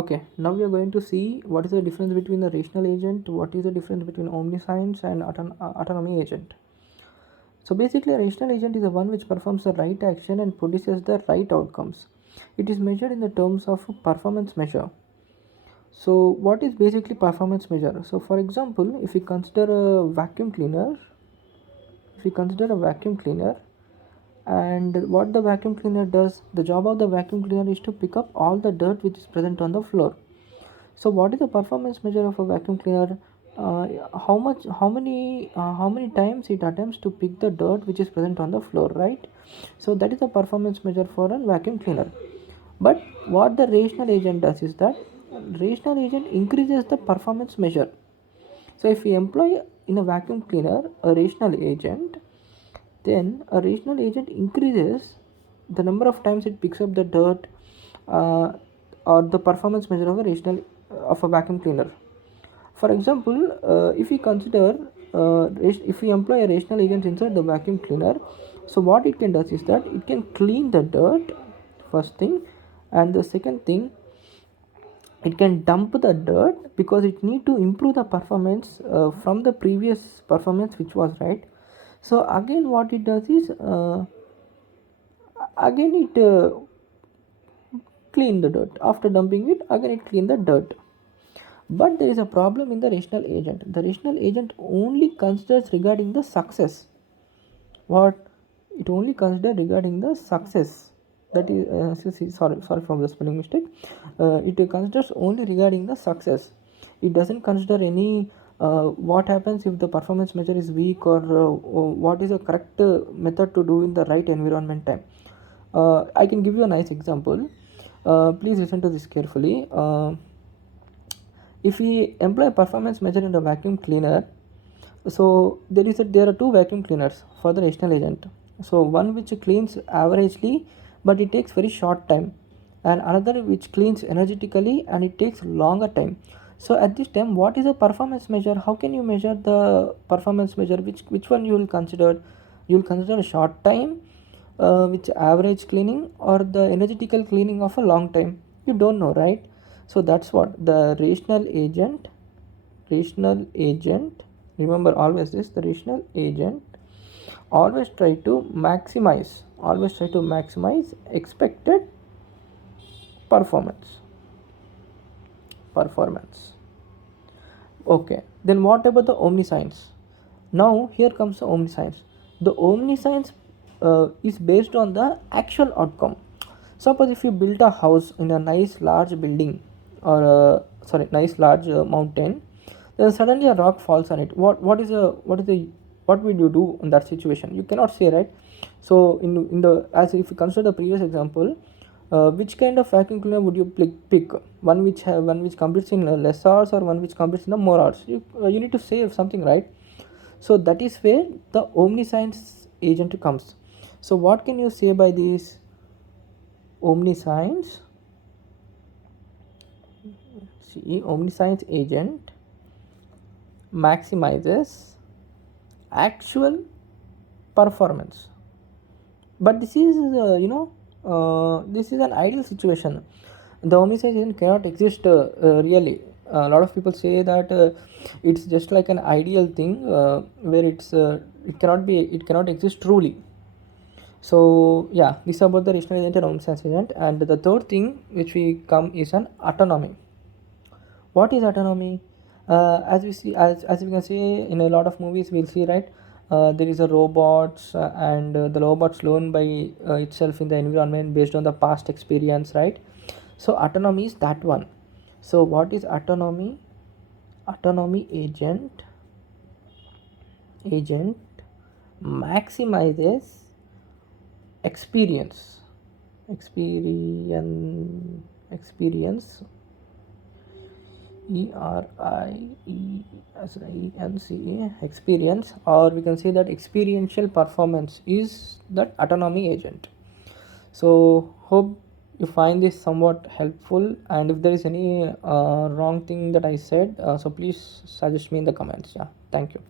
Okay, now we are going to see what is the difference between the rational agent, what is the difference between omniscience and autonomy agent. So basically, a rational agent is the one which performs the right action and produces the right outcomes. It is measured in the terms of a performance measure. So what is basically performance measure? So for example, if we consider a vacuum cleaner, if we consider a vacuum cleaner, and what the vacuum cleaner does, the job of the vacuum cleaner is to pick up all the dirt which is present on the floor. So what is the performance measure of a vacuum cleaner? How many times it attempts to pick the dirt which is present on the floor, right? So that is the performance measure for a vacuum cleaner. But what the rational agent does is that rational agent increases the performance measure. So if we employ in a vacuum cleaner a rational agent, then a rational agent increases the number of times it picks up the dirt, uh, or the performance measure of a rational of a vacuum cleaner. For example, if we consider if we employ a rational agent inside the vacuum cleaner, so what it can does is that it can clean the dirt, first thing, and the second thing, it can dump the dirt because it need to improve the performance from the previous performance which was right. So again what it does is again it clean the dirt. After dumping it, again it clean the dirt. But there is a problem in the rational agent. The rational agent only considers regarding the success. What it only consider regarding the success, that is sorry for the spelling mistake. It considers only regarding the success. It doesn't consider any what happens if the performance measure is weak, or what is the correct method to do in the right environment time. I can give you a nice example. Please listen to this carefully. If we employ a performance measure in the vacuum cleaner, so there are two vacuum cleaners for the rational agent. So one which cleans averagely but it takes very short time, and another which cleans energetically and it takes longer time. So at this time, what is a performance measure? How can you measure the performance measure? Which one you will consider? You will consider a short time, which average cleaning, or the energetical cleaning of a long time? You don't know, right? So that's what the rational agent, remember always this, the rational agent always try to maximize expected performance. Okay, then what about the omniscience? Now here comes the omniscience. The omniscience is based on the actual outcome. Suppose if you build a house in a nice large building, or nice large mountain, then suddenly a rock falls on it. What would you do in that situation? You cannot say, right? So in the, as if you consider the previous example, which kind of vacuum cleaner would you pick? One which completes in less hours, or one which completes in the more hours? You need to save something, right? So that is where the omniscience agent comes. So what can you say by this? Omniscience agent maximizes actual performance. But this is this is an ideal situation. The omniscience agent cannot exist really. A lot of people say that it's just like an ideal thing, where it cannot exist truly. So yeah, this is about the rational agent and omniscience agent. And the third thing which we come is an autonomy. What is autonomy? As we see, as we can see in a lot of movies, we'll see, right? There is a robots, and the robots learn by itself in the environment based on the past experience, right? So autonomy is that one. So what is autonomy? Autonomy agent maximizes experience experience experience, or we can say that experiential performance is that autonomy agent. So hope you find this somewhat helpful, and if there is any wrong thing that I said, so please suggest me in the comments. Yeah, thank you.